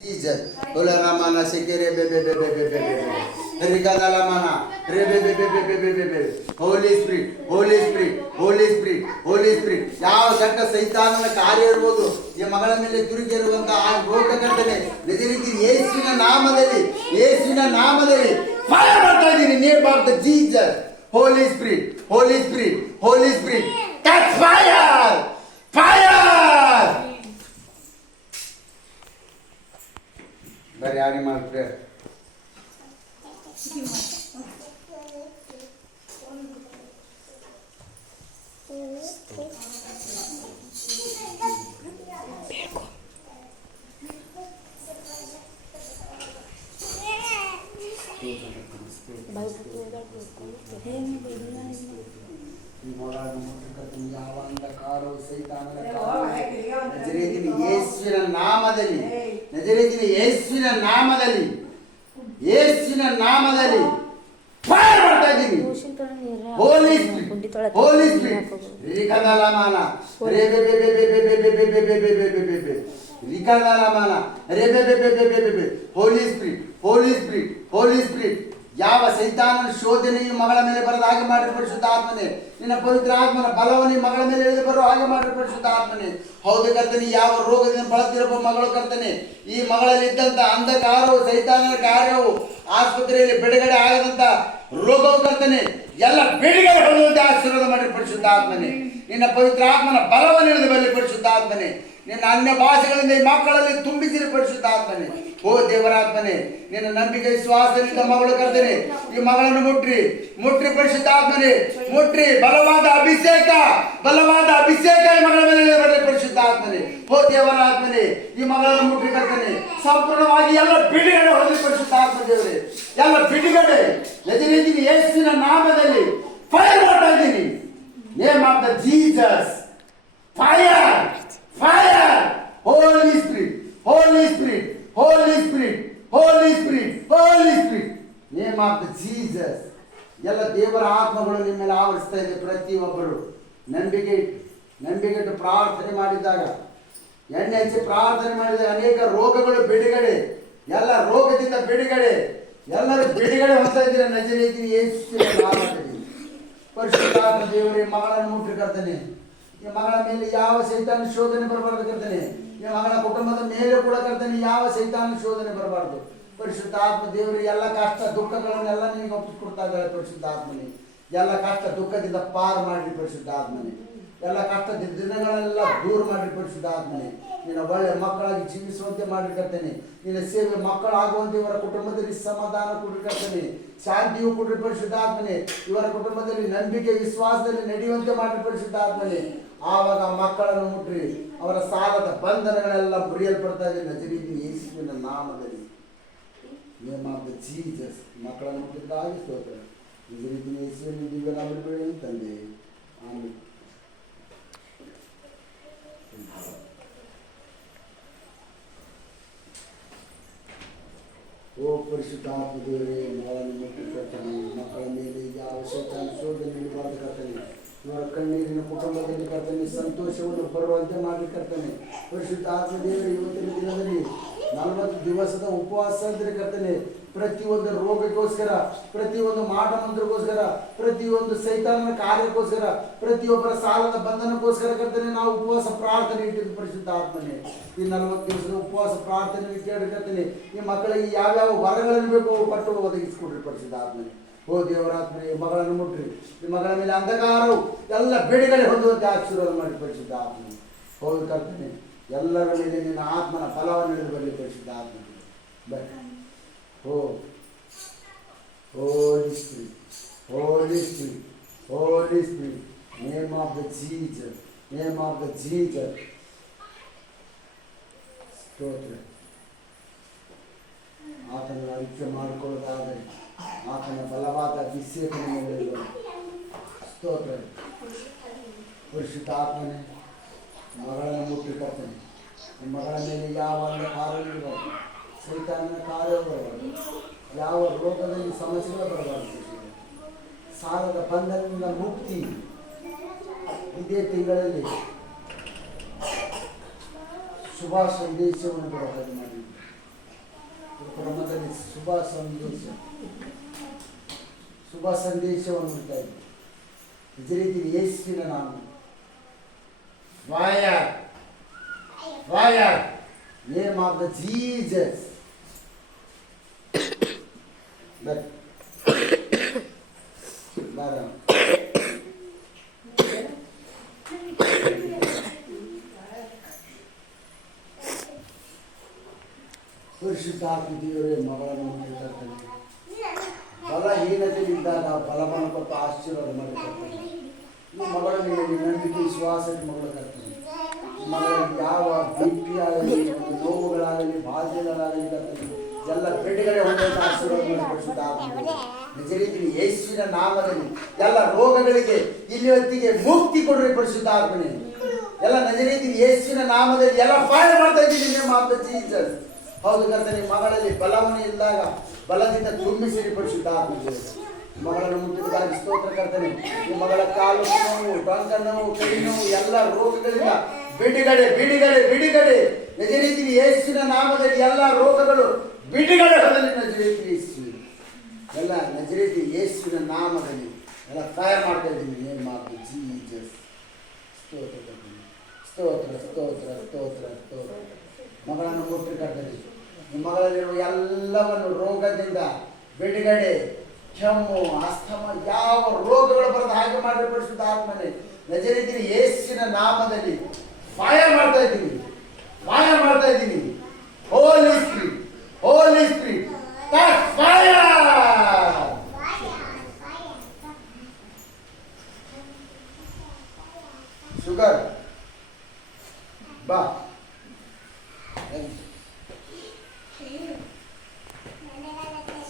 Jesus, Ola Ramana Sekere Bebe Bebe Bebe Bebe Rikada Lamana Rebe Bebe Bebe Bebe Bebe Holy Spirit Holy Spirit Holy Spirit Holy Spirit ಯಾವ ಶಕ್ತ ಸೈತಾನನ ಕಾರ್ಯ ಇರಬಹುದು ಈ ಮಗಳ ಮೇಲೆ ತಿರುಗಿರುವಂತ ಆ ರೋಗಕರ್ತನೆ ನಿಜವಾಗಿ ಯೇಸುವಿನ ನಾಮದಲ್ಲಿ ಫೈರ್ ಮಾಡ್ತಾ ಇದ್ದೀನಿ name of the Jesus Holy Spirit Holy Spirit Holy Spirit catch fire fire Very animal prayer. ಯೇಸುವಿನ ನಾಮದಲ್ಲಿ ಫೈರ್ ಮಾಡ್ತಾ ಇದ್ದೀನಿ ಹೋಲಿ ಸ್ಪಿರಿಟ್ ಹೋಲಿ ಸ್ಪಿರಿಟ್ ರಿಕದಲಮಾನ ರೆಬೆಬೆಬೆಬೆಬೆಬೆಬೆಬೆಬೆಬೆಬೆಬೆಬೆಬೆಬೆ ರಿಕದಲಮಾನ ರೆಬೆಬೆಬೆಬೆಬೆಬೆಬೆ ಹೋಲಿ spirit holy spirit holy spirit ಯಾವ ಸೈತಾನನ ಶೋಧನೆಯು ಮಗಳ ಮೇಲೆ ಬರದ ಹಾಗೆ ಮಾಡಿ ಪರಿಶುದ್ಧ ಆತ್ಮನೆ ನಿನ್ನ ಪವಿತ್ರ ಆತ್ಮನ ಬಲವನ್ನು ಮಗಳ ಮೇಲೆ ಇಳಿದು ಬರೋ ಹಾಗೆ ಮಾಡಿ ಪರಿಶುದ್ಧ ಆತ್ಮನೆ ಹೌದು ಕರ್ತನೆ ಯಾವ ರೋಗದಿಂದ ಬಳಲ್ತಿರುವ ಮಗಳು ಕರ್ತನೆ ಈ ಮಗಳಲ್ಲಿ ಇದ್ದಂತ ಅಂಧಕಾರವು ಸೈತಾನನ ಕಾರ್ಯವು ಆಸ್ಪತ್ರೆಯಲ್ಲಿ ಬಿಡುಗಡೆ ಆಗದಂತ ರೋಗವು ಕರ್ತನೆ ಎಲ್ಲ ಬಿಡುಗಡೆ ಹೊಂದುವಂತೆ ಆಶೀರ್ವಾದ ಮಾಡಿ ಪರಿಶುದ್ಧ ಆತ್ಮನೆ ನಿನ್ನ ಪವಿತ್ರ ಆತ್ಮನ ಬಲವನ್ನು ಇಳಿದು ಬರಲಿ ಪರಿಶುದ್ಧ ಆತ್ಮನೆ ನಿನ್ನ ಅನ್ಯ ಭಾಷೆಗಳಿಂದ ಈ ಮಕ್ಕಳಲ್ಲಿ ತುಂಬಿಸಿರಿ ಪರಿಶುದ್ಧ ಆತ್ಮನೆ ಓ ದೇವರಾತ್ಮನೆ ನಿನ್ನ ನಂಬಿಕೆ ವಿಶ್ವಾಸದಿಂದ ಮಗಳು ಕರ್ತನೆ ಈ ಮಗಳನ್ನು ಮುಟ್ರಿ ಪರಿಶುದ್ಧ ಆತ್ಮನೆ ಮುಟ್ರಿ ಬಲವಾದ ಅಭಿಷೇಕ ಈ ಮಗಳ ಮೇಲೆ ಬರಲಿ ಪರಿಶುದ್ಧ ಆತ್ಮನೆ ಓ ದೇವರಾತ್ಮನೆ ಈ ಮಗಳನ್ನು ಮುಟ್ರಿ ಕರ್ತನೆ ಸಂಪೂರ್ಣವಾಗಿ ಎಲ್ಲ ಬಿಡುಗಡೆ ಹೊಂದಿ ಪರಿಶುದ್ಧ ಆತ್ಮ ದೇವರೇ ಎಲ್ಲ ಬಿಡುಗಡೆ ಯಜಮಾನಿ ಯೇಸುವಿನ ನಾಮದಲ್ಲಿ ಫೈರ್ ಮಾಡ್ತಾ ಇದ್ದೀನಿ name of the Jesus fire fire holy spirit holy spirit Holy Spirit, Holy Spirit, Holy Spirit, name of the Jesus. ಎಲ್ಲ ದೇವರ ಆತ್ಮಗಳು ನಿಮ್ಮ ಮೇಲೆ ಆವರಿಸ್ತಾ ಇದೆ ಪ್ರತಿಯೊಬ್ಬರು ನಂಬಿಕೆ ಇಟ್ಟು ಪ್ರಾರ್ಥನೆ ಮಾಡಿದಾಗ ಎಣ್ಣೆ ಹಚ್ಚಿ ಪ್ರಾರ್ಥನೆ ಮಾಡಿದಾಗ ಅನೇಕ ರೋಗಗಳು ಬಿಡುಗಡೆ ಎಲ್ಲ ರೋಗದಿಂದ ಬಿಡುಗಡೆ ಎಲ್ಲರೂ ಬಿಡುಗಡೆ ಹೊಂದ್ತಾ ಇದ್ದೀರ ನಜರೇತಿನ ಯೇಸುವಿನ ನಾಮದಲ್ಲಿ ಪರಿಶುದ್ಧಾತ್ಮ ದೇವರೇ ಮಗಳನ್ನು ಮುಟ್ಟಿ ಕರ್ತನೆ ಈ ಮಗಳ ಮೇಲೆ ಯಾವ ಸೈತಾನ ಶೋಧನೆ ಬರಬಾರ್ದು ಕರ್ತನೆ ಈ ಮಗಳ ಕುಟುಂಬದ ಮೇಲೆ ಕೂಡ ಕರ್ತನೆ ಯಾವ ಸೈತಾನ ಶೋಧನೆ ಬರಬಾರ್ದು ಪರಿಶುದ್ಧ ಆತ್ಮ ದೇವರು ಎಲ್ಲ ಕಷ್ಟ ದುಃಖಗಳನ್ನೆಲ್ಲ ನಿನಗೆ ಒಪ್ಪಿಸ್ಕೊಡ್ತಾ ಇದ್ದಾರೆ ಪರಿಶುದ್ಧ ಆತ್ಮನೆ ಎಲ್ಲ ಕಷ್ಟ ದುಃಖದಿಂದ ಪಾರು ಮಾಡಿ ಪರಿಶುದ್ಧ ಆತ್ಮನೆ ಎಲ್ಲ ಕಷ್ಟದ ದಿನಗಳೆಲ್ಲ ದೂರ ಮಾಡಿ ಪರಿಶುದ್ಧ ಆತ್ಮನೆ ನಿನ್ನ ಒಳ್ಳೆ ಮಕ್ಕಳಾಗಿ ಜೀವಿಸುವಂತೆ ಮಾಡಿರ್ತೇನೆ ನಿನ್ನ ಸೇವೆ ಮಕ್ಕಳಾಗುವಂತೆ ಇವರ ಕುಟುಂಬದಲ್ಲಿ ಸಮಾಧಾನ ಕೊಟ್ಟಿರ್ತೇನೆ ಶಾಂತಿಯು ಕೊಟ್ಟರೆ ಪರಿಶುದ್ಧ ಆತ್ಮನೆ ಇವರ ಕುಟುಂಬದಲ್ಲಿ ನಂಬಿಕೆ ವಿಶ್ವಾಸದಲ್ಲಿ ನಡೆಯುವಂತೆ ಮಾಡಿ ಪರಿಶುದ್ಧ ಆತ್ಮನೆ ಆವಾಗ ಮಕ್ಕಳನ್ನು ಮುಟ್ರಿ ಅವರ ಸಾಲದ ಬಂಧನಗಳೆಲ್ಲ ಮುರಿಯಲ್ಪಡ್ತಾ ಇದೆ ನಜರೇತಿನ ಯೇಸುವಿನ ನಾಮದಲ್ಲಿ ನೇಮ್ ಆಫ್ ದ ಜೀಸಸ್ ಮಕ್ಕಳನ್ನು ಮುಟ್ಟಿದ್ದಾಗಿ ಸ್ತೋತ್ರ ನಜರೇತಿನ ಯೇಸುವಿನ ದಿವ್ಯ ನಾಮದಲ್ಲಿ ತಂದೆ ಆಮೇಲೆ ಓ ಪರಿಶುದ್ಧಾತ್ಮ ದೇವರೇ ಮಗಳನ್ನು ಮುಟ್ಟಿರ್ತೇನೆ ಮಕ್ಕಳ ಮೇಲೆ ಯಾವ ಸೈತಾನ ಶೋಧನೆ ನೀಡಬಾರ್ದು ಕರ್ತನೆ ಇವರ ಕಣ್ಣೀರಿನ ಕುಟುಂಬದಲ್ಲಿ ಕರ್ತನೆ ಸಂತೋಷವನ್ನು ಬರುವಂತೆ ಮಾಡಿರ್ತೇನೆ ಪರಿಶುದ್ಧ ಆತ್ಮ ದೇವರೇ ಇವತ್ತಿನ ದಿನದಲ್ಲಿ 40 ದಿವಸದ ಉಪವಾಸ ಅಂದ್ರೆ ಕರ್ತನೆ ಪ್ರತಿಯೊಂದು ರೋಗಕ್ಕೋಸ್ಕರ ಪ್ರತಿಯೊಂದು ಮಾಟ ಮಂತ್ರಕ್ಕೋಸ್ಕರ ಪ್ರತಿಯೊಂದು ಸೈತಾನನ ಕಾರ್ಯಕ್ಕೋಸ್ಕರ ಪ್ರತಿಯೊಬ್ಬರ ಸಾಲದ ಬಂಧನಕ್ಕೋಸ್ಕರ ಕರ್ತನೆ ನಾವು ಉಪವಾಸ ಪ್ರಾರ್ಥನೆ ಇಟ್ಟಿದ್ದು ಪರಿಶುದ್ಧ ಆತ್ಮನೆ ಈ 40 ದಿವಸದ ಉಪವಾಸ ಪ್ರಾರ್ಥನೆ ಕೇಳಿಕರ್ತೇನೆ ಈ ಮಕ್ಕಳಿಗೆ ಯಾವ್ಯಾವ ವರಗಳನ್ನು ಬೇಕು ಪಟ್ಟು ಒದಗಿಸಿಕೊಡ್ರಿ ಪರಿಶುದ್ಧ ಆತ್ಮನೆ ಓ ದೇವರಾತ್ಮನೆ ಈ ಮಗಳನ್ನು ಮುಟ್ರಿ ಈ ಮಗಳ ಮೇಲೆ ಅಂಧಕಾರವು ಎಲ್ಲ ಬಿಡುಗಡೆ ಹೊಂದುವಂತೆ ಆಶೀರ್ವಾದ ಮಾಡಿ ಪರಿಶುದ್ಧ ಆತ್ಮನೆ ಹೌದು ಕರ್ತನೆ ಎಲ್ಲರ ಮೇಲೆ ನಿನ್ನ ಆತ್ಮನ ಫಲವನ್ನು ಹಿಡಿದು ಬರಲಿ ಪರಿಶುದ್ಧ ಆತ್ಮನೆ ಬನ್ನಿ Holy Spirit, Holy Spirit, Holy Spirit, name of the Jesus, name of the Jesus. ಸ್ತೋತ್ರ ಆತನ ಅರಿಕೆ ಮಾಡಿಕೊಳ್ಳೋದಾದರೆ ಆತನ ಬಲವಾದ ಅಭಿಷೇಕನ ಮೇಲೆ ಸ್ತೋತ್ರ ಪರಿಶುದ್ಧ ಆತ್ಮನೆ ಮಗಳನ್ನು ಮುಟ್ಟಿ ಕರ್ತನೆ ಮಗಳ ಮೇಲೆ ಯಾವ ಕಾರ್ಯ ಸೈತಾನನ ಕಾರ್ಯ ಬರಬಾರ್ದು ಯಾವ ರೋಗದಲ್ಲಿ ಸಮಸ್ಯೆಗಳು ಬರಬಾರ್ದು ಸಾಲದ ಬಂಧನದಿಂದ ಮುಕ್ತಿ ಇದೇ ತಿಂಗಳಲ್ಲಿ ಶುಭ ಸಂದೇಶವನ್ನು ಪ್ರಕಟ ಮಾಡಿದ್ದರು. ಸಂದೇಶ ಶುಭ ಸಂದೇಶವನ್ನು ನೀಡ್ತಾ ಇದ್ದೀನಿ. ನಜರೇತಿನ ಯೇಸುವಿನ ನಾಮ fire fire name of the Jesus. ಪರಿಶುದ್ಧಾತ್ಮ ದೇವರೇ ಮಗಳನ್ನು ನೀಡುತ್ತಾನೆ. ಬಲಹೀನತೆಯಿಂದಾಗ ಬಲವನ್ನು ಕೊಟ್ಟು ಆಶೀರ್ವಾದ ಮಾಡಿರ್ತಾನೆ. ಈ ಮಗಳು ನಿಮಗೆ ನಂಬಿಕೆ ವಿಶ್ವಾಸಕ್ಕೆ ಮಗಳು ಕರ್ತಾನೆ. ಮಗಳಲ್ಲಿ ಯಾವ BP ಆಗಲಿ ನೋವುಗಳಾಗಲಿ ಬಾಧೆಗಳಾಗಲಿ ಎಲ್ಲ ಬಿಡುಗಡೆ ಹೊಂದುವಂತ ಆಶೀರ್ವಾದ ಮಾಡಿ ಪರಿಶುದ್ಧಾತ್ಮ ನಜರೇತಿನ ಯೇಸುವಿನ ನಾಮದಲ್ಲಿ ಎಲ್ಲ ರೋಗಗಳಿಗೆ ಇಲ್ಲಿ ಹೊತ್ತಿಗೆ ಮುಕ್ತಿ ಕೊಡ್ರಿ ಪರಿಶುದ್ಧಾತ್ಮನೇ. ಎಲ್ಲ ನಜರೇತಿನ ಯೇಸುವಿನ ನಾಮದಲ್ಲಿ ಎಲ್ಲ ಫೈರ್ ಮಾಡ್ತಾ ಇದ್ದೀನಿ ನೇಮ್ ಆಫ್ ದ ಜೀಸಸ್. ಹೌದು ಕರ್ತನೆ, ಮಗಳಲ್ಲಿ ಬಲವನ್ನು ಇದ್ದಾಗ ಬಲದಿಂದ ತುಂಬಿಸಿರಿ ಪರಿಶುದ್ಧಾತ್ಮ. ಮಗಳನ್ನು ಮುಟ್ಟಿದಾಗ ಸ್ತೋತ್ರ ಕರ್ತನೆ. ಈ ಮಗಳ ಕಾಲು ನೋವು, ಟೊಂಕ ನೋವು, ಕೈ ನೋವು ಎಲ್ಲ ರೋಗಗಳಿಂದ ಬಿಡುಗಡೆ ಬಿಡುಗಡೆ ಬಿಡುಗಡೆ ನಜರೇತಿನ ಯೇಸುವಿನ ನಾಮದಲ್ಲಿ ಎಲ್ಲ ರೋಗಗಳು ಬಿಡುಗಡೆ ಹೊಂದಲಿ ನಜರೇತಿನ ಯೇಸುವಿನ. ಎಲ್ಲ ನಜರೇತಿನ ಯೇಸುವಿನ ನಾಮದಲ್ಲಿ ಎಲ್ಲ ಫೈರ್ ಮಾಡ್ತಾ ಇದ್ದೀನಿ ನೇಮ್ ಆಫ್ ದ ಜೀಸಸ್. ಸ್ತೋತ್ರ ಕರ್ತನೆ, ಸ್ತೋತ್ರ ಸ್ತೋತ್ರ ಸ್ತೋತ್ರ ಸ್ತೋತ್ರ. ಮಗಳನ್ನು ಮುಟ್ಟಿ ಕರ್ತನೆ. ಈ ಮಗಳಲ್ಲಿರುವ ಎಲ್ಲವನ್ನು ರೋಗದಿಂದ ಬಿಡುಗಡೆ, ಕೆಮ್ಮು, ಅಸ್ತಮ ಯಾವ ರೋಗಗಳು ಬರದ ಹಾಗೆ ಮಾಡಿ ಪರಿಶುದ್ಧಾತ್ಮನೇ ನಜರೇತಿನ ಯೇಸುವಿನ ನಾಮದಲ್ಲಿ ಫೈರ್ ಮಾಡ್ತಾ ಇದ್ದೀನಿ, ಫೈರ್ ಮಾಡ್ತಾ ಇದ್ದೀನಿ. Holy spirit, holy spirit, fire. Sugar ಬಾ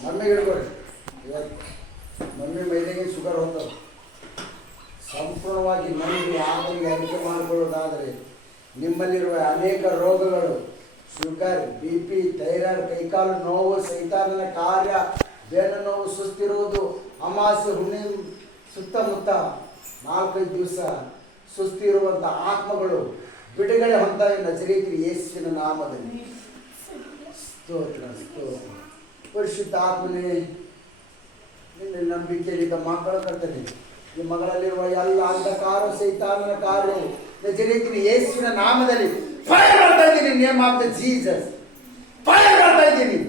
ಮಮ್ಮಿ ಹಿಡ್ಕೊರಿ. ಇವತ್ತು ಮಮ್ಮಿ ಮೈಲಿಗೆ ಶುಗರ್ ಹೋಗ್ತದೆ. ಸಂಪೂರ್ಣವಾಗಿ ನಂಬಿ ಆಮೇಲೆ ಅರಿಕೆ ಮಾಡಿಕೊಳ್ಳೋದಾದರೆ ನಿಮ್ಮಲ್ಲಿರುವ ಅನೇಕ ರೋಗಗಳು, ಶುಗರ್, BP, ಥೈರಾಯ್ಡ್, ಕೈಕಾಲು ನೋವು, ಸೈತಾನನ ಕಾರ್ಯ, ಬೆನ್ನು ನೋವು, ಸುಸ್ತಿರುವುದು, ಅಮಾವಾಸ್ಯೆ ಹುಣ್ಣಿ ಸುತ್ತಮುತ್ತ 4-5 ದಿವಸ ಸುಸ್ತಿರುವಂಥ ಆತ್ಮಗಳು ಬಿಡುಗಡೆ ಹೊಂದ ನಜರೇತಿನ ಯೇಸುವಿನ ನಾಮದಲ್ಲಿ. ಸ್ತೋತ್ರ ಸ್ತೋತ್ರ. ಪರಿಶುದ್ಧ ಆತ್ಮನೇ ನಿನ್ನ ನಂಬಿಕೆಯಲ್ಲಿದ್ದ ಮಕ್ಕಳ ಕರ್ತನೆ. ಈ ಮಗಳಲ್ಲಿರುವ ಎಲ್ಲ ಅಂಧಕಾರ ಸೈತಾನನ ಕಾರ್ಯ ನಜರೇತಿನ ಯೇಸುವಿನ ನಾಮದಲ್ಲಿ ಫೈರ್ ಮಾಡ್ತಾ ಇದ್ದೀನಿ name of the Jesus. Fire ಮಾಡ್ತಾ ಇದ್ದೀನಿ.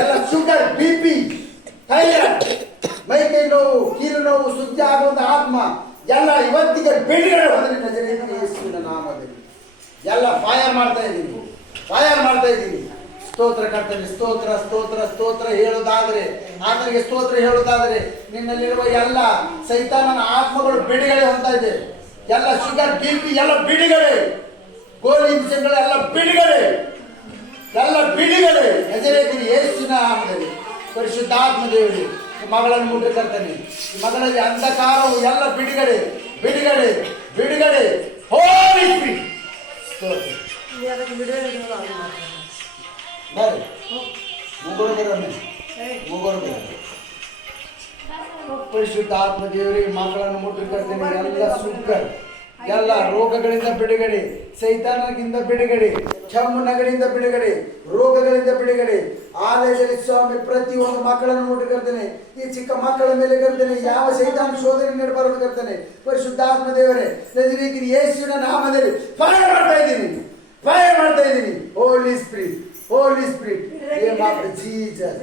ಎಲ್ಲ ಶುಗರ್, BP, ಥೈರಾಯ್ಡ್, ಮೈಕೈ ನೋವು, ಕೀಲು ನೋವು, ಸುದ್ದಿ ಆಗುವಂತ ಆತ್ಮ ಎಲ್ಲ ಇವತ್ತಿಗೆ ಬಿಡುಗಡೆ ಹೊಂದಲಿ ನಜರೇತಿನ ಯೇಸುವಿನ ನಾಮದಲ್ಲಿ. ಎಲ್ಲ ಫೈರ್ ಮಾಡ್ತಾ ಇದ್ದೀನಿ, ಫೈರ್ ಮಾಡ್ತಾ ಇದ್ದೀನಿ. ಸ್ತೋತ್ರ ಕರ್ತನೆ, ಸ್ತೋತ್ರ ಸ್ತೋತ್ರ ಸ್ತೋತ್ರ ಹೇಳುವುದಾದರೆ, ಆತನಿಗೆ ಸ್ತೋತ್ರ ಹೇಳುವುದಾದರೆ ನಿನ್ನಲ್ಲಿರುವ ಎಲ್ಲ ಸೈತಾನನ ಆತ್ಮಗಳು ಬಿಡುಗಡೆ ಹೊಂದ್ತಾ ಇದೆ. ಎಲ್ಲ ಶುಗರ್, BP ಎಲ್ಲ ಬಿಡುಗಡೆ, ಗೋಲಿ ಇಂಜೆಕ್ಷನ್ಗಳು ಎಲ್ಲ ಬಿಡುಗಡೆ, ಎಲ್ಲ ಬಿಡುಗಡೆ ನಜರೇತಿನ ಯೇಸುವಿನ ನಾಮದಲ್ಲಿ. ಪರಿಶುದ್ಧಾತ್ಮ ದೇವರೇ ಮಗಳನ್ನು ಮುಟ್ಟಿ ಕರ್ತನೆ. ಮಗಳಲ್ಲಿ ಅಂಧಕಾರವು ಎಲ್ಲ ಬಿಡುಗಡೆ ಬಿಡುಗಡೆ ಬಿಡುಗಡೆ. ಹೋಲಿ ಸ್ಪಿರಿಟ್ ಸ್ತೋತ್ರ. ಬರ್ರಿ ಮುಗೋರ್ಗೆ ಪರಿಶುದ್ಧಾತ್ಮ ದೇವರೇ ಮಕ್ಕಳನ್ನು ಮುಟ್ಟಿ ಕರ್ತೇನೆ. ಎಲ್ಲ ಶುಗರ್, ಎಲ್ಲ ರೋಗಗಳಿಂದ ಬಿಡುಗಡೆ, ಸೈತಾನದಿಂದ ಬಿಡುಗಡೆ, ಕೆಮ್ಮು ನಗಡಿಯಿಂದ ಬಿಡುಗಡೆ, ರೋಗಗಳಿಂದ ಬಿಡುಗಡೆ. ಆಲಯದಲ್ಲಿ ಸ್ವಾಮಿ ಪ್ರತಿಯೊಂದು ಮಕ್ಕಳನ್ನು ಮುಟ್ಟಿ ಕರ್ತೇನೆ. ಈ ಚಿಕ್ಕ ಮಕ್ಕಳ ಮೇಲೆ ಕರ್ತೇನೆ ಯಾವ ಸೈತಾನ ಶೋಧನೆ ನೀಡಬಾರದು ಕರ್ತೇನೆ. ಪರಿಶುದ್ಧಾತ್ಮ ದೇವರೇ ನಜರೇತಿನ ಯೇಸುವಿನ ನಾಮದಲ್ಲಿ ಫೈರ್ ಮಾಡ್ತಾ ಇದ್ದೀನಿ, ಫೈರ್ ಮಾಡ್ತಾ ಇದ್ದೀನಿ. Holy spirit, holy spirit, name of the Jesus.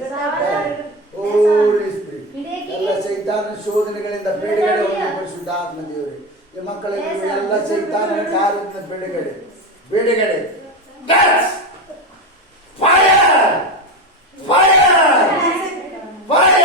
Holy spirit ಎಲ್ಲ ಸೈತಾನ ಶೋಧನೆಗಳಿಂದ ಬಿಡುಗಡೆ ಹೊಂದಿ ಪರಿಶುದ್ಧಾತ್ಮ ದೇವರೇ ಈ ಮಕ್ಕಳಿಗೆ ಎಲ್ಲ ಸೈತಾನನ ಕಾರ್ಯದಿಂದ ಬಿಡುಗಡೆ ಬಿಡುಗಡೆ. Fire fire fire.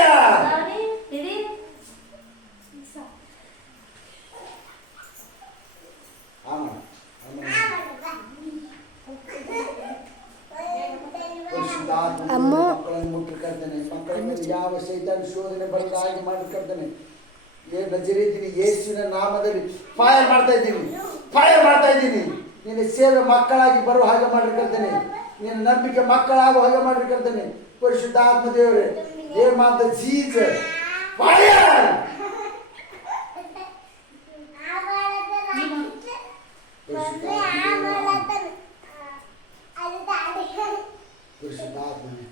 ಮಕ್ಕಳನ್ನು ಮುಟ್ಟಿ ಕರ್ತೇನೆ. ಮಕ್ಕಳ ಮೇಲೆ ಯಾವ ಸೈತಾನ ಶೋಧನೆ ಬರದ ಹಾಗೆ ಮಾಡಿ ಕರ್ತೇನೆ. ನಜರೇತಿನ ಯೇಸುವಿನ ನಾಮದಲ್ಲಿ ಫೈರ್ ಮಾಡ್ತಾ ಇದ್ದೀನಿ, ಫೈರ್ ಮಾಡ್ತಾ ಇದ್ದೀನಿ. ನಿನ್ನ ಸೇವೆ ಮಕ್ಕಳಾಗಿ ಬರುವ ಹಾಗೆ ಮಾಡಿರ್ತೇನೆ. ನಿನ್ನ ನಂಬಿಕೆ ಮಕ್ಕಳಾಗುವ ಹಾಗೆ ಮಾಡಿರ್ತೇನೆ. ಪರಿಶುದ್ಧಾತ್ಮ ದೇವರೇ name of the Jesus fire. ಪರಿಶುದ್ಧಾತ್ಮನೇ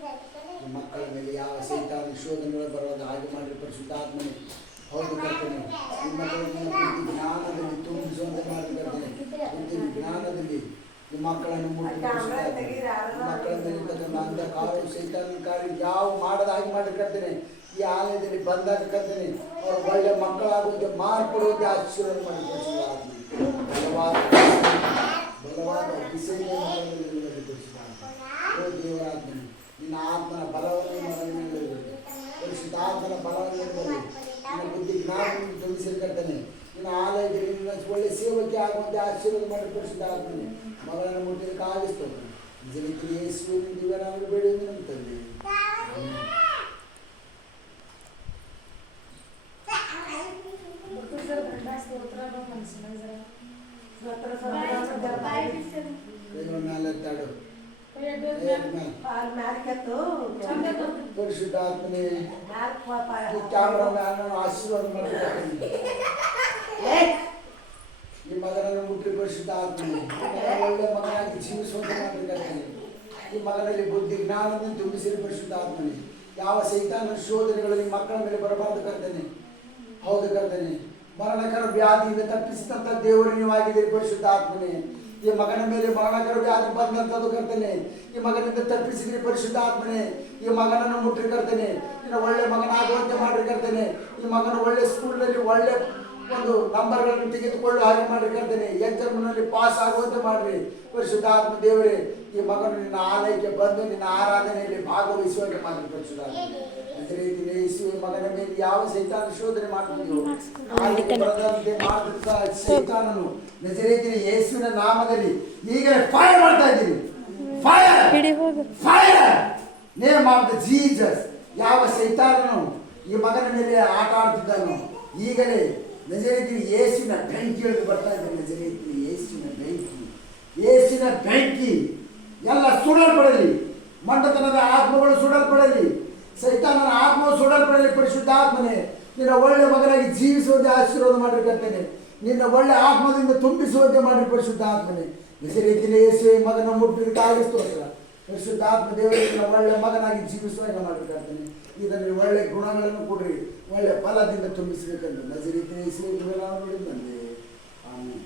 ಈ ಮಕ್ಕಳ ಮೇಲೆ ಯಾವ ಸೈತಾನ ಶೋಧನೆಗಳು ಬರೋದು ಹಾಗೆ ಮಾಡಿ ಪರಿಶುದ್ಧಾತ್ಮನೆ. ಹೌದು ಕರ್ತನೆ, ಈ ಮಕ್ಕಳನ್ನು ಬುದ್ಧಿ ಜ್ಞಾನದಲ್ಲಿ ತುಂಬಿಸುವಂತೆ ಮಾಡಿ ಕರ್ತನೆ. ಬುದ್ಧಿ ಜ್ಞಾನದಲ್ಲಿ ಈ ಮಕ್ಕಳನ್ನು ಮುಟ್ಟಿ ಮಕ್ಕಳ ಮೇಲಿರ್ತಕ್ಕಂಥ ಅಂಧಕಾರ ಸೈತಾನ ಕಾರ್ಯ ಯಾವ ಮಾಡದ ಹಾಗೆ ಮಾಡಿ ಕರ್ತನೆ. ಈ ಆಲಯದಲ್ಲಿ ಬಂದಾಗ ಕರ್ತನೆ ಅವರು ಒಳ್ಳೆ ಮಕ್ಕಳಾಗುವಂತೆ ಮಾರ್ಪಡುವಂತೆ ಆಶೀರ್ವಾದ ಮಾಡಿ ಪರಿಶುದ್ಧಾತ್ಮನೆ. ಬಲವಾದ ಬಿಸಿಲಿನ ಓ ದೇವರಾತ್ಮನೆ, ನಿನ್ನ ಆತ್ಮನ ಬಲವನ್ನು ಮಗನಿಗೆ ಪರಿಶುದ್ಧಾತ್ಮನ ಬಲವನ್ನು ನಿನ್ನ ಬುದ್ಧಿ ಜ್ಞಾನವನ್ನು ತುಂಬಿಸಿರ್ತೇನೆ. ನಿನ್ನ ಆಲಯದಲ್ಲಿ ನಿನ್ನ ಒಳ್ಳೆ ಸೇವಕ್ಕೆ ಆಗುವಂತೆ ಆಶೀರ್ವಾದ ಮಾಡಿ ಪರಿಶುದ್ಧಾತ್ಮನೆ. ಮಗಳನ್ನು ಮುಟ್ಟಿದ್ದಕ್ಕೆ ಆಗಿಸ್ತದೆ ನಿಜ ಯೇಸುವಿನ ದಿವ್ಯನಾಮದಲ್ಲಿ ಬೇಡುವುದು ನಮ್ಮ ತಂದೆ. ಪರಿಶುದ್ಧಾತ್ಮನೆ ಕ್ಯಾಮರಾಮ್ಯಾನ್ ಆಶೀರ್ವಾದ ಮಾಡಿ ಈ ಮಗನನ್ನು ಮುಟ್ಟಿ ಪರಿಶುದ್ಧಾತ್ಮನೆ ಒಳ್ಳೆ ಮಗನಾಗಿ ಜೀವಿಸುವಂತೆ ಮಾಡಿರ್ತಾನೆ. ಈ ಮಗನಲ್ಲಿ ಬುದ್ಧಿ ಜ್ಞಾನವನ್ನು ತುಂಬಿಸಿರಿ ಪರಿಶುದ್ಧಾತ್ಮನೆ. ಯಾವ ಸೈತಾನ ಶೋಧನೆಗಳಲ್ಲಿ ಮಕ್ಕಳ ಮೇಲೆ ಬರಬಾರದು ಕರ್ತೇನೆ. ಹೌದು ಕರ್ತೇನೆ, ಮರಣಕರ ವ್ಯಾಧಿಯಿಂದ ತಪ್ಪಿಸಿದಂಥ ದೇವರು ನೀವಾಗಿದ್ದೀರಿ ಪರಿಶುದ್ಧಾತ್ಮನೆ. ಈ ಮಗನ ಮೇಲೆ ಮರಣಕರ ವ್ಯಾಧಿ ಬಂದಂಥದ್ದು ಕರ್ತೇನೆ. ಈ ಮಗನಿಂದ ತಪ್ಪಿಸಿದ್ರಿ ಪರಿಶುದ್ಧಾತ್ಮನೆ. ಈ ಮಗನನ್ನು ಮುಟ್ಟಿ ಕರ್ತೇನೆ. ಇನ್ನು ಒಳ್ಳೆ ಮಗನಾಗುವಂತೆ ಮಾಡಿ ಕರ್ತೇನೆ. ಈ ಮಗನ ಒಳ್ಳೆ ಸ್ಕೂಲ್ನಲ್ಲಿ ಒಳ್ಳೆ ಒಂದು ನಂಬರ್ಗಳನ್ನು ತೆಗೆದುಕೊಳ್ಳೋ ಹಾಗೆ ಮಾಡಿ ಕರ್ತೇನೆ. ಎಕ್ಸಾಮ್ನಲ್ಲಿ ಪಾಸ್ ಆಗುವಂತೆ ಮಾಡ್ರಿ ಪರಿಶುದ್ಧಾತ್ಮ ದೇವರೇ. ಈ ಮಗನು ನಿನ್ನ ಆಲಯಕ್ಕೆ ಬಂದು ನಿನ್ನ ಆರಾಧನೆಯಲ್ಲಿ ಭಾಗವಹಿಸುವಂತೆ ಮಾಡಿ ಪರಿಶುದ್ಧಾತ್ಮ. ಅದೇ ರೀತಿ ಯೇಸುವಿನ ಮಗನ ಮೇಲೆ ಯಾವ ಸೈತಾನ ಶೋಧನೆ ಮಾಡ್ತಿದ್ಯೋ ಮಾಡಿದಂತ ಸೈತಾನನು ನಜರೇತಿನ ಯೇಸುವಿನ ನಾಮದಲ್ಲಿ ಈಗಲೇ ಫೈರ್ ಮಾಡ್ತಾ ಇದ್ದೀನಿ. Fire fire name of the Jesus. ಯಾವ ಸೈತಾನನು ಈ ಮಗನ ಮೇಲೆ ಆಟ ಆಡ್ತಿದ್ದಾನೋ ಈಗಲೇ ನಜರೇತಿನ ಯೇಸುವಿನ ಬೆಂಕಿ ಹಿಡಿದು ಬರ್ತಾ ಇದ್ದಾನೆ. ನಜರೇತಿನ ಯೇಸುವಿನ ಬೆಂಕಿ, ಯೇಸುವಿನ ಬೆಂಕಿ ಎಲ್ಲ ಸುಡಲ್ಪಡಲಿ. ಮಂಡತನದ ಆತ್ಮಗಳು ಸುಡಲ್ಪಡಲಿ. ಸೈತಾನನ ಆತ್ಮವು ಸುಡಲ್ಪಡಲಿ ಪರಿಶುದ್ಧಾತ್ಮನೆ. ನಿನ್ನ ಒಳ್ಳೆ ಮಗನಾಗಿ ಜೀವಿಸುವಂತೆ ಆಶೀರ್ವಾದ ಮಾಡಿರ್ತೇನೆ. ನಿನ್ನ ಒಳ್ಳೆ ಆತ್ಮದಿಂದ ತುಂಬಿಸುವಂತೆ ಮಾಡಿ ಪರಿಶುದ್ಧಾತ್ಮನೆ. ನಜರೇತಿನ ಯೇಸುವಿನ ಮಗನ ಮುಟ್ಟಿದ್ದಕ್ಕೆ ಆಗಿಸ್ತೋಸ್ಕರ ಪರಿಶುದ್ಧಾತ್ಮ ದೇವರಿಗೆ ಒಳ್ಳೆ ಮಗನಾಗಿ ಜೀವಿಸುವಾಗ ಮಾಡಿರ್ತೇನೆ. ಇದರಲ್ಲಿ ಒಳ್ಳೆ ಗುಣಗಳನ್ನು ಕೊಡ್ರಿ, ಒಳ್ಳೆ ಫಲದಿಂದ ತುಂಬಿಸಬೇಕಂತ ನಜರೇತಿನ ಯೇಸುವಿನ ನಾಮದಲ್ಲಿ ಬಂದೆ. ಆಮೆನ್.